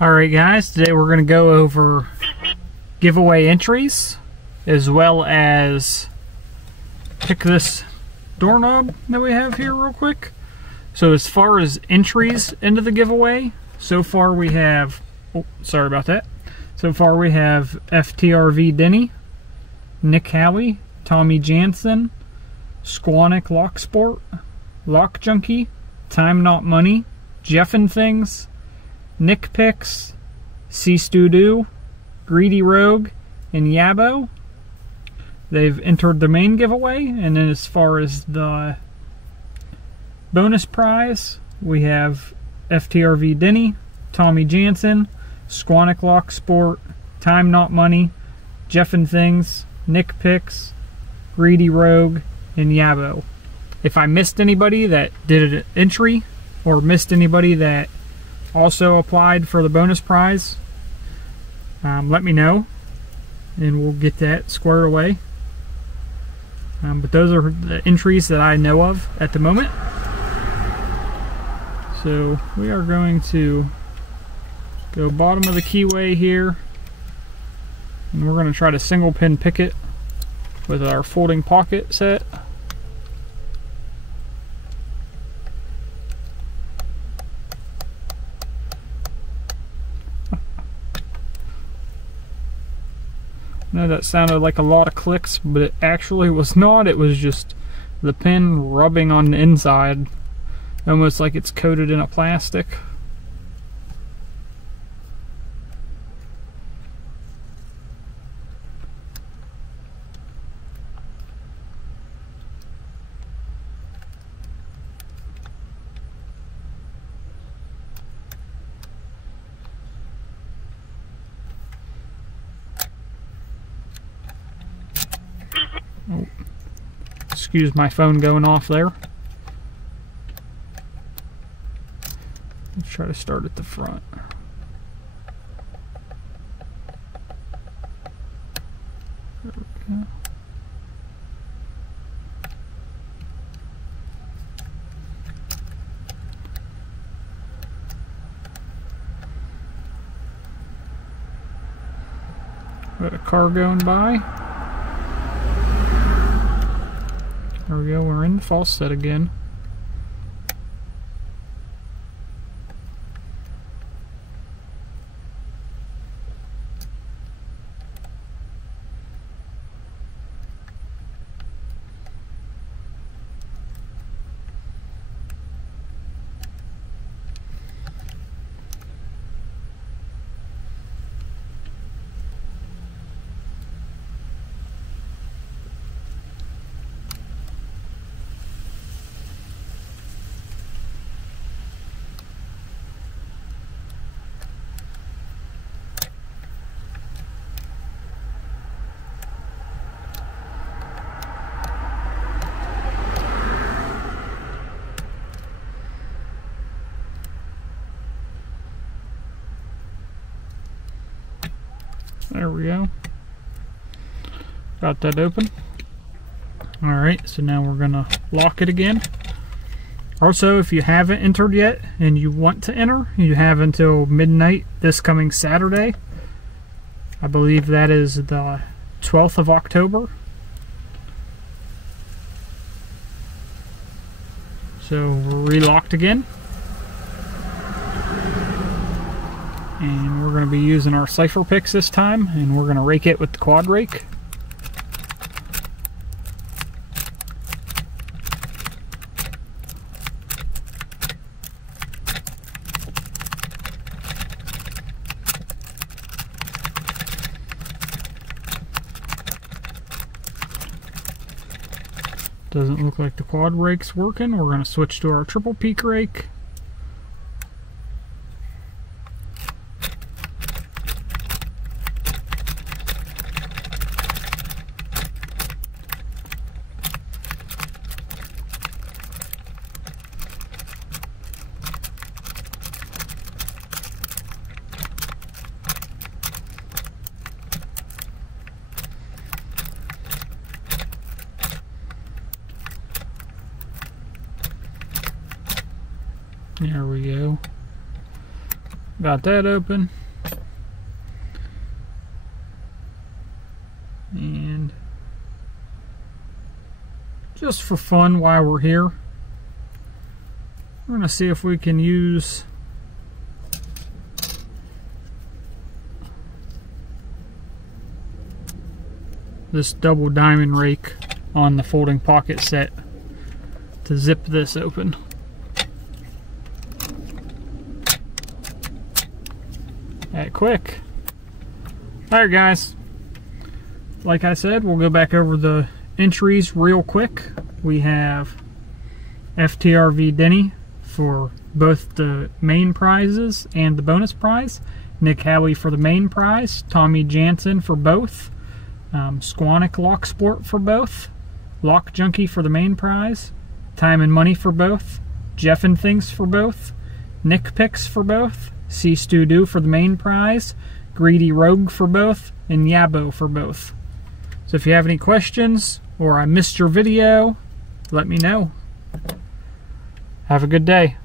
Alright guys, today we're going to go over giveaway entries as well as pick this doorknob that we have here real quick. So as far as entries into the giveaway, so far we have, so far we have FTRV Denny, Nick Halley, Tommy Jansen, Squanic Lock Sport, Lock Junkie, Time Not Money, Jeffin' Things, Nick Picks, C Stu, Greedy Rogue, and Yabo. They've entered the main giveaway, and then as far as the bonus prize, we have FTRV Denny, Tommy Jansen, Squanic Lock Sport, Time Not Money, Jeffin' Things, Nick Picks, Greedy Rogue, and Yabo. If I missed anybody that did an entry, or missed anybody that also applied for the bonus prize, let me know and we'll get that squared away. But those are the entries that I know of at the moment. So we are going to go bottom of the keyway here, and we're going to try to single pin pick it with our folding pocket set. I know that sounded like a lot of clicks, but it actually was not. It was just the pin rubbing on the inside, almost like it's coated in a plastic. Oh, excuse my phone going off there. Let's try to start at the front. There we go. Got a car going by. There we go, we're in the false set again. There we go. Got that open. Alright, so now we're going to lock it again. Also, if you haven't entered yet and you want to enter, you have until midnight this coming Saturday. I believe that is the 12th of October. So we're relocked again. And we're going to be using our cipher picks this time, and we're going to rake it with the quad rake. Doesn't look like the quad rake's working. We're going to switch to our triple peak rake. There we go. Got that open. And just for fun while we're here, we're going to see if we can use this double diamond rake on the folding pocket set to zip this open. That quick. Alright guys, like I said, we'll go back over the entries real quick. We have FTRV Denny for both the main prizes and the bonus prize, Nick Howey for the main prize, Tommy Jansen for both, Squanic Lock Sport for both, Lock Junkie for the main prize, Time and Money for both, Jeff and Things for both, Nick Picks for both, C Stu Do for the main prize, Greedy Rogue for both, and Yabo for both. So if you have any questions or I missed your video, let me know. Have a good day.